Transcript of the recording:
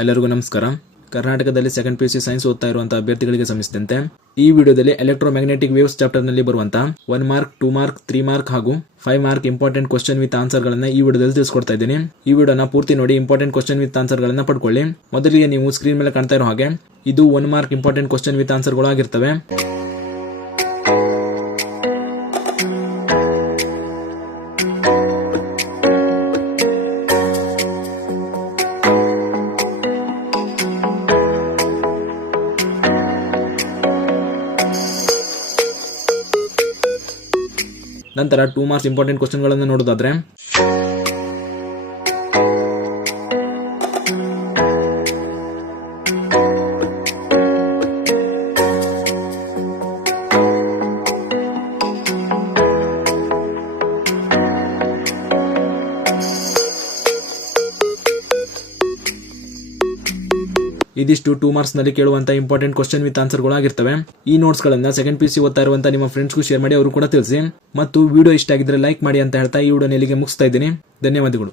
ಎಲ್ಲರಿಗೂ ನಮಸ್ಕಾರ. ಕರ್ನಾಟಕದಲ್ಲಿ ಸೆಕೆಂಡ್ PUC ಸೈನ್ಸ್ ಓದ್ತಾ ಇರುವಂತಹ ಅಭ್ಯರ್ಥಿಗಳಿಗೆ ಸಂಬಂಧಿಸಿದಂತೆ ಈ ವಿಡಿಯೋದಲ್ಲಿ ಎಲೆಕ್ಟ್ರೋಮ್ಯಾಗ್ನೆಟಿಕ್ ವೇವ್ಸ್ ಚಾಪ್ಟರ್ ನಲ್ಲಿ ಬರುವಂತಹ 1 ಮಾರ್ಕ್, 2 ಮಾರ್ಕ್, 3 ಮಾರ್ಕ್ ಹಾಗೂ 5 mark important question with answer ಗಳನ್ನ ಈ ವಿಡಿಯೋದಲ್ಲಿ ತಿಳಿಸ್ಕೊಡ್ತಾ ಇದ್ದೀನಿ. ಈ ವಿಡಿಯೋನ ಪೂರ್ತಿ ನೋಡಿ ಇಂಪಾರ್ಟೆಂಟ್ ಕ್ವಶನ್ ವಿತ್ ಆನ್ಸರ್ ಗಳನ್ನ ಪಡ್ಕೊಳ್ಳಿ. ಮೊದಲಿಗೆ ನೀವು ಸ್ಕ್ರೀನ್ ಮೇಲೆ ಕಾಣ್ತಾ ಇರೋ ಹಾಗೆ ಇದು 1 mark important question with answer ಗಳು ಆಗಿರ್ತವೆ. ನಂತರ 2 ಮಾರ್ಕ್ಸ್ ಇಂಪಾರ್ಟೆಂಟ್ ಕ್ವಶನ್ ಗಳನ್ನು ನೋಡೋದಾದ್ರೆ ಇದಿಷ್ಟು 2 ಮಾರ್ಕ್ಸ್ ನಲ್ಲಿ ಕೇಳುವಂತ ಇಂಪಾರ್ಟೆಂಟ್ ಕ್ವಶನ್ ವಿತ್ ಆನ್ಸರ್ ಗಳು ಆಗಿರ್ತವೆ. ಈ ನೋಟ್ಸ್ ಗಳನ್ನ ಸೆಕೆಂಡ್ PUC ಓದ್ತಾ ಇರುವಂತ ನಿಮ್ಮ ಫ್ರೆಂಡ್ಸ್ಗೂ ಶೇರ್ ಮಾಡಿ, ಅವರು ಕೂಡ ತಿಳಿಸಿ. ಮತ್ತು ವಿಡಿಯೋ ಇಷ್ಟ ಆಗಿದ್ರೆ ಲೈಕ್ ಮಾಡಿ ಅಂತ ಹೇಳ್ತಾ ಈ ವಿಡಿಯೋನ ಇಲ್ಲಿಗೆ ಮುಗಿಸ್ತಾ ಇದ್ದೀನಿ. ಧನ್ಯವಾದಗಳು.